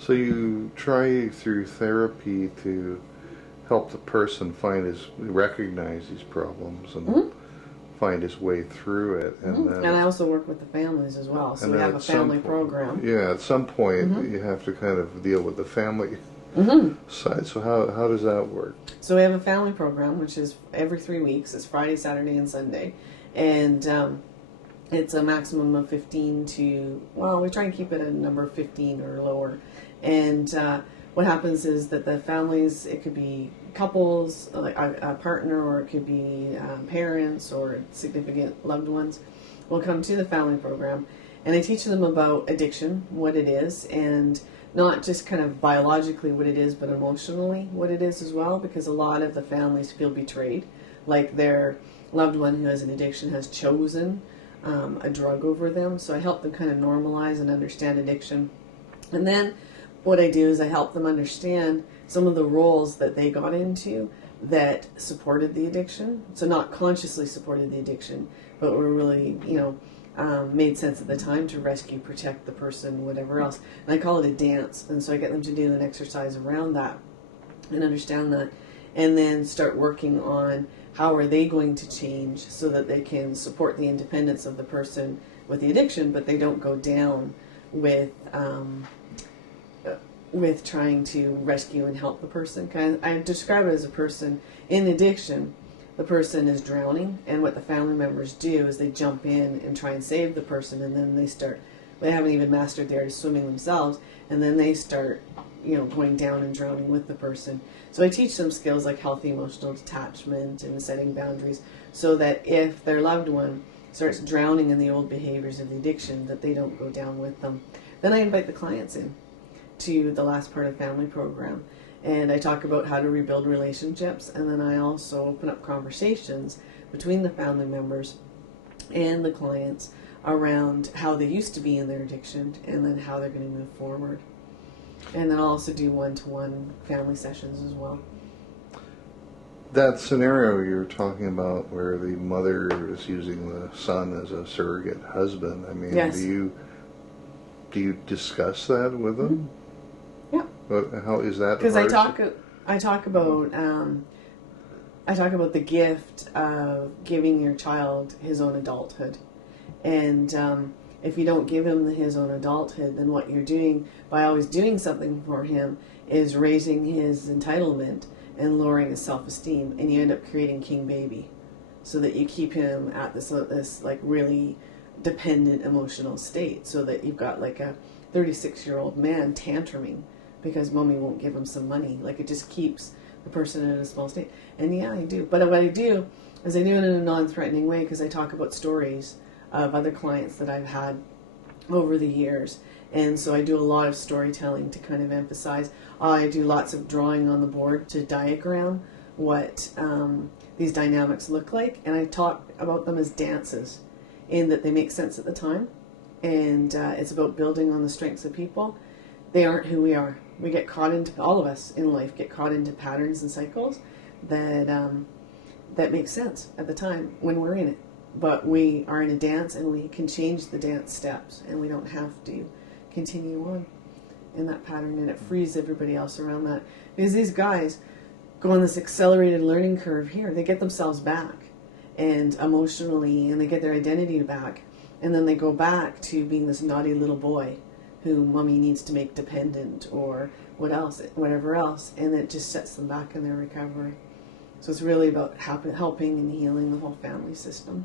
So you try through therapy to help the person recognize these problems and Hmm. find his way through it, and Hmm. And then I also work with the families as well. So and we then have a at some family point, program. yeah, at some point Hmm. you have to kind of deal with the family Hmm. side. So how does that work? So we have a family program, which is every 3 weeks. It's Friday, Saturday, and Sunday. And it's a maximum of 15 to, well, we try and keep it a number of 15 or lower. And what happens is that the families, it could be couples, like a partner, or it could be parents or significant loved ones, will come to the family program. And I teach them about addiction, what it is, and not just kind of biologically what it is, but emotionally what it is as well, because a lot of the families feel betrayed, like their loved one who has an addiction has chosen a drug over them. So I help them kind of normalize and understand addiction. And then what I do is I help them understand some of the roles that they got into that supported the addiction. So not consciously supported the addiction, but were really, made sense at the time to rescue, protect the person, whatever else. And I call it a dance. And so I get them to do an exercise around that and understand that, and then start working on how are they going to change so that they can support the independence of the person with the addiction, but they don't go down with trying to rescue and help the person. I describe it as a person in addiction. The person is drowning, and what the family members do is they jump in and try and save the person, and then they haven't even mastered the art of swimming themselves, and then they start, going down and drowning with the person. So I teach them skills like healthy emotional detachment and setting boundaries, so that if their loved one starts drowning in the old behaviors of the addiction, that they don't go down with them. Then I invite the clients in to the last part of family program, and I talk about how to rebuild relationships, and then I also open up conversations between the family members and the clients around how they used to be in their addiction and then how they're going to move forward. And then I'll also do one-to-one family sessions as well. That scenario you're talking about where the mother is using the son as a surrogate husband, I mean, Yes. do you discuss that with them? Mm-hmm. Yeah. How is that? Because I talk about the gift of giving your child his own adulthood. And if you don't give him his own adulthood, then what you're doing by always doing something for him is raising his entitlement and lowering his self-esteem, and you end up creating king baby, so that you keep him at this like really dependent emotional state, so that you've got like a 36-year-old man tantruming because mommy won't give him some money. Like, it just keeps the person in a small state. And yeah, I do. But what I do is I do it in a non-threatening way, because I talk about stories of other clients that I've had over the years. And so I do a lot of storytelling to kind of emphasize. I do lots of drawing on the board to diagram what these dynamics look like. And I talk about them as dances, in that they make sense at the time. And it's about building on the strengths of people. They aren't who we are. We get caught into, all of us in life get caught into patterns and cycles that make sense at the time when we're in it. But we are in a dance, and we can change the dance steps, and we don't have to continue on in that pattern, and it frees everybody else around that. Because these guys go on this accelerated learning curve here. They get themselves back, and emotionally, and they get their identity back, and then they go back to being this naughty little boy who mommy needs to make dependent, or whatever else, and it just sets them back in their recovery. So it's really about helping and healing the whole family system.